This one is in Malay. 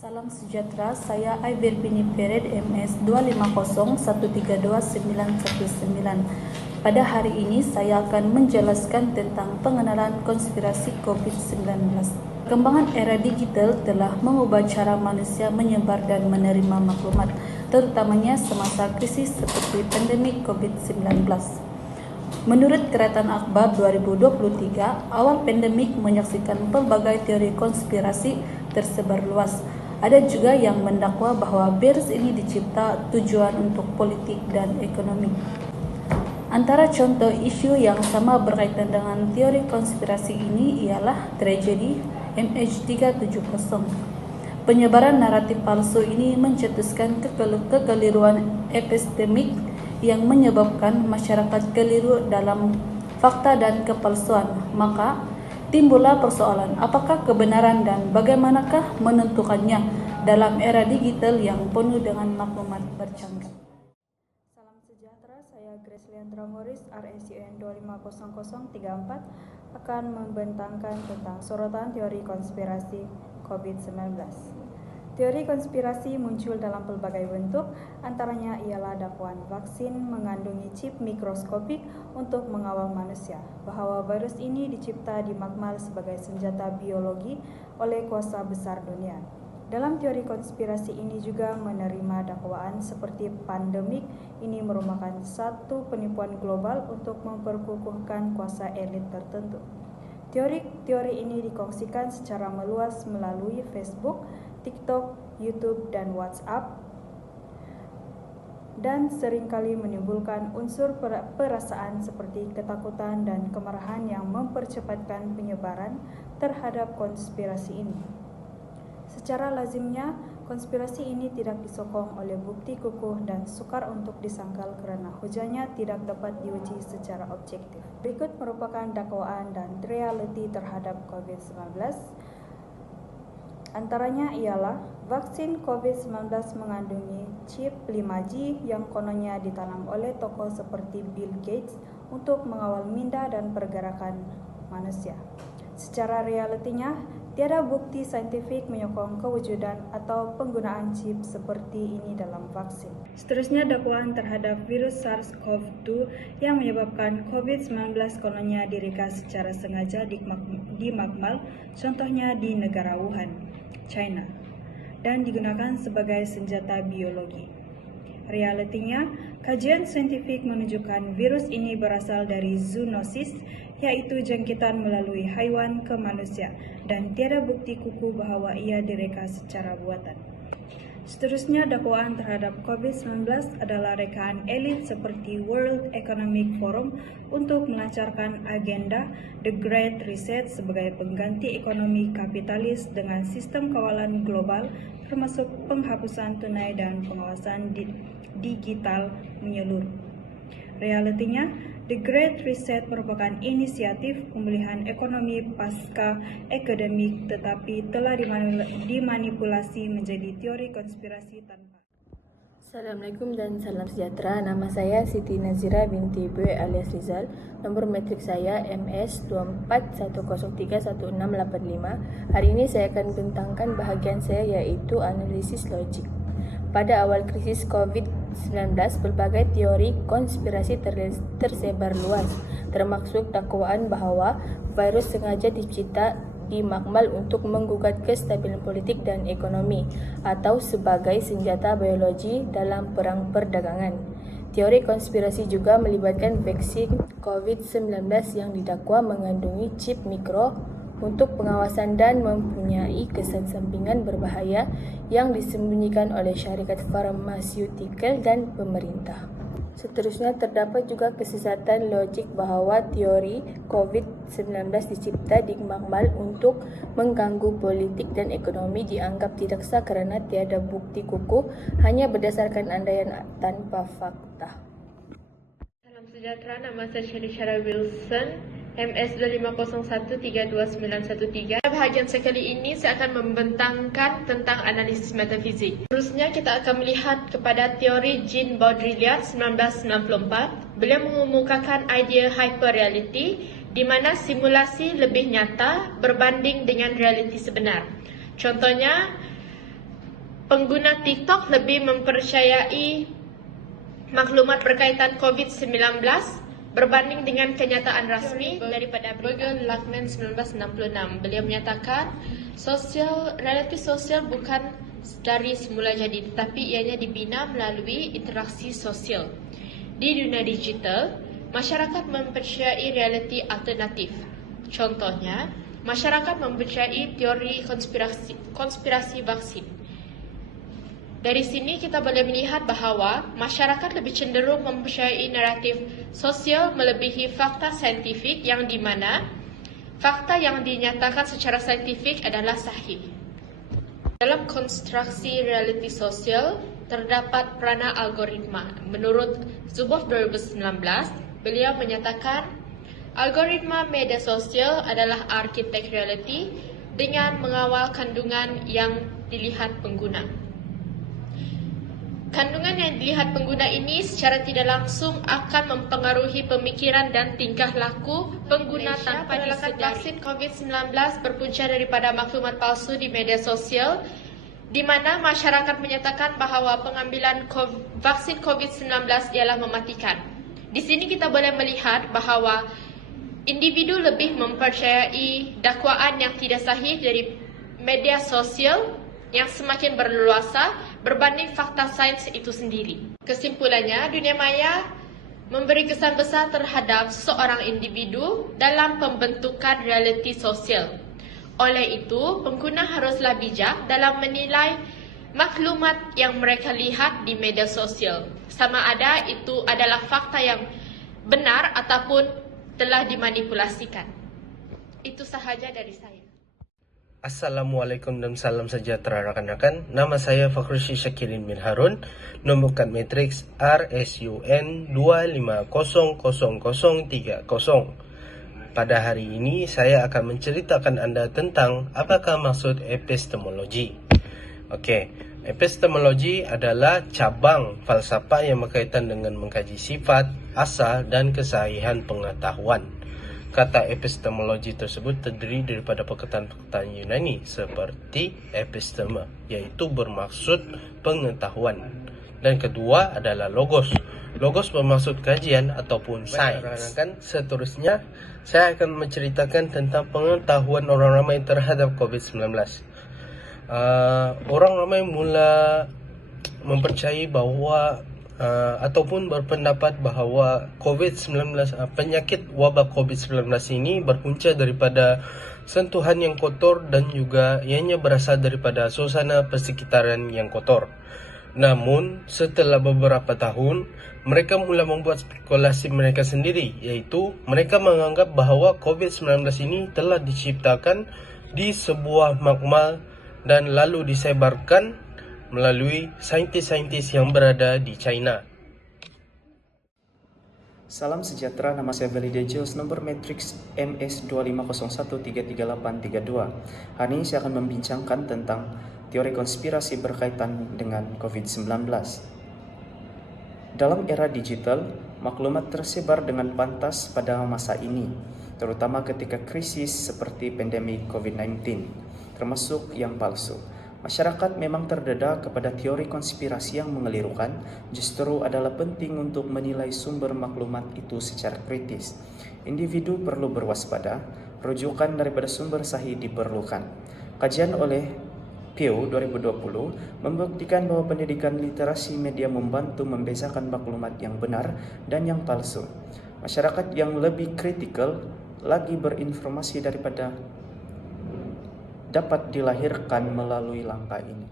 Salam sejahtera, saya Aiber Bini Pered MS 250132919. Pada hari ini saya akan menjelaskan tentang pengenalan konspirasi COVID-19. Perkembangan era digital telah mengubah cara manusia menyebar dan menerima maklumat, terutamanya semasa krisis seperti pandemik COVID-19. Menurut Keratan Akhbar 2023, awal pandemik menyaksikan pelbagai teori konspirasi tersebar luas. Ada juga yang mendakwa bahwa virus ini dicipta tujuan untuk politik dan ekonomi. Antara contoh isu yang sama berkaitan dengan teori konspirasi ini ialah tragedi MH370. Penyebaran naratif palsu ini mencetuskan kekeliruan epistemik yang menyebabkan masyarakat keliru dalam fakta dan kepalsuan. Maka timbullah persoalan, apakah kebenaran dan bagaimanakah menentukannya dalam era digital yang penuh dengan maklumat bercanggah. Salam sejahtera, saya Grace Leandra Morris, RSUN 250034 akan membentangkan tentang sorotan teori konspirasi COVID-19. Teori konspirasi muncul dalam pelbagai bentuk, antaranya ialah dakwaan vaksin mengandungi chip mikroskopik untuk mengawal manusia, bahwa virus ini dicipta di makmal sebagai senjata biologi oleh kuasa besar dunia. Dalam teori konspirasi ini juga menerima dakwaan seperti pandemik ini merupakan satu penipuan global untuk memperkukuhkan kuasa elit tertentu. Teori ini dikongsikan secara meluas melalui Facebook, TikTok, YouTube, dan WhatsApp, dan seringkali menimbulkan unsur perasaan seperti ketakutan dan kemarahan yang mempercepatkan penyebaran terhadap konspirasi ini. Secara lazimnya, konspirasi ini tidak disokong oleh bukti kukuh dan sukar untuk disangkal karena hujahnya tidak dapat diuji secara objektif. Berikut merupakan dakwaan dan realiti terhadap COVID-19. Antaranya ialah vaksin COVID-19 mengandungi chip 5G yang kononnya ditanam oleh tokoh seperti Bill Gates untuk mengawal minda dan pergerakan manusia. Secara realitinya, tiada bukti saintifik menyokong kewujudan atau penggunaan chip seperti ini dalam vaksin. Seterusnya, dakwaan terhadap virus SARS-CoV-2 yang menyebabkan COVID-19 kononnya direka secara sengaja di makmal, contohnya di negara Wuhan, China, dan digunakan sebagai senjata biologi. Realitinya, kajian saintifik menunjukkan virus ini berasal dari zoonosis, yaitu jangkitan melalui haiwan ke manusia, dan tiada bukti kukuh bahwa ia direka secara buatan. Seterusnya, dakwaan terhadap COVID-19 adalah rekaan elit seperti World Economic Forum untuk melancarkan agenda The Great Reset sebagai pengganti ekonomi kapitalis dengan sistem kawalan global termasuk penghapusan tunai dan pengawasan digital menyeluruh. Realitinya, The Great Reset merupakan inisiatif pemulihan ekonomi pasca akademik tetapi telah dimanipulasi menjadi teori konspirasi tanpa. Assalamualaikum dan salam sejahtera. Nama saya Siti Nazira binti Boy alias Rizal. Nomor metrik saya MS 24103165. Hari ini saya akan bentangkan bahagian saya yaitu analisis logik. Pada awal krisis COVID-19, berbagai teori konspirasi tersebar luas, termasuk dakwaan bahwa virus sengaja dicipta di makmal untuk menggugat kestabilan politik dan ekonomi atau sebagai senjata biologi dalam perang perdagangan. Teori konspirasi juga melibatkan vaksin COVID-19 yang didakwa mengandungi chip mikro untuk pengawasan dan mempunyai kesan sampingan berbahaya yang disembunyikan oleh syarikat farmaseutikal dan pemerintah. Seterusnya, terdapat juga kesesatan logik bahwa teori COVID-19 dicipta di makmal untuk mengganggu politik dan ekonomi dianggap tidak sah karena tiada bukti kukuh, hanya berdasarkan andaian tanpa fakta. Salam sejahtera, nama saya Syarishara Wilson, MS 250132913. Pada bahagian saya kali ini, saya akan membentangkan tentang analisis metafizik. Terusnya, kita akan melihat kepada teori Jean Baudrillard 1994. Beliau mengemukakan idea hyperreality di mana simulasi lebih nyata berbanding dengan realiti sebenar. Contohnya, pengguna TikTok lebih mempercayai maklumat berkaitan COVID-19 berbanding dengan kenyataan rasmi daripada Berger Lachman 1966. Beliau menyatakan realiti sosial bukan dari semula jadi, tetapi ianya dibina melalui interaksi sosial. Di dunia digital, masyarakat mempercayai realiti alternatif. Contohnya, masyarakat mempercayai teori konspirasi vaksin. Dari sini kita boleh melihat bahawa masyarakat lebih cenderung mempercayai naratif sosial melebihi fakta saintifik, yang di mana fakta yang dinyatakan secara saintifik adalah sahih. Dalam konstruksi realiti sosial terdapat peranan algoritma. Menurut Zuboff 2019, beliau menyatakan algoritma media sosial adalah arsitek realiti dengan mengawal kandungan yang dilihat pengguna. Kandungan yang dilihat pengguna ini secara tidak langsung akan mempengaruhi pemikiran dan tingkah laku pengguna tanpa disedari. Vaksin COVID-19 berpunca daripada maklumat palsu di media sosial, di mana masyarakat menyatakan bahawa pengambilan vaksin COVID-19 ialah mematikan. Di sini kita boleh melihat bahawa individu lebih mempercayai dakwaan yang tidak sahih dari media sosial yang semakin berleluasa berbanding fakta sains itu sendiri. Kesimpulannya, dunia maya memberi kesan besar terhadap seseorang individu dalam pembentukan realiti sosial. Oleh itu, pengguna haruslah bijak dalam menilai maklumat yang mereka lihat di media sosial, sama ada itu adalah fakta yang benar ataupun telah dimanipulasikan. Itu sahaja dari saya. Assalamualaikum dan salam sejahtera rekan-rekan. Nama saya Fakhrusi Syakirin bin Harun, nombor kad matriks RSUN 250030. Pada hari ini saya akan menceritakan Anda tentang apakah maksud epistemologi. Epistemologi adalah cabang falsafah yang berkaitan dengan mengkaji sifat, asal dan kesahihan pengetahuan. Kata epistemologi tersebut terdiri daripada perkataan-perkataan Yunani seperti episteme, iaitu bermaksud pengetahuan. Dan kedua adalah logos. Logos bermaksud kajian ataupun sains. Seterusnya, saya akan menceritakan tentang pengetahuan orang ramai terhadap COVID-19. Orang ramai mula mempercayai bahawa ataupun berpendapat bahawa COVID-19, penyakit wabak COVID-19 ini berpunca daripada sentuhan yang kotor dan juga ianya berasal daripada suasana persekitaran yang kotor. Namun, setelah beberapa tahun, mereka mula membuat spekulasi mereka sendiri, iaitu mereka menganggap bahawa COVID-19 ini telah diciptakan di sebuah makmal dan lalu disebarkan melalui saintis-saintis yang berada di China. Salam sejahtera, nama saya Veli Dejos, nomor matriks MS2501333832. Hari ini saya akan membincangkan tentang teori konspirasi berkaitan dengan COVID-19. Dalam era digital, maklumat tersebar dengan pantas pada masa ini, terutama ketika krisis seperti pandemi COVID-19, termasuk yang palsu. Masyarakat memang terdedah kepada teori konspirasi yang mengelirukan, justru adalah penting untuk menilai sumber maklumat itu secara kritis. Individu perlu berwaspada, rujukan daripada sumber sahih diperlukan. Kajian oleh Pew 2020 membuktikan bahwa pendidikan literasi media membantu membezakan maklumat yang benar dan yang palsu. Masyarakat yang lebih kritikal lagi berinformasi daripada dapat dilahirkan melalui langkah ini.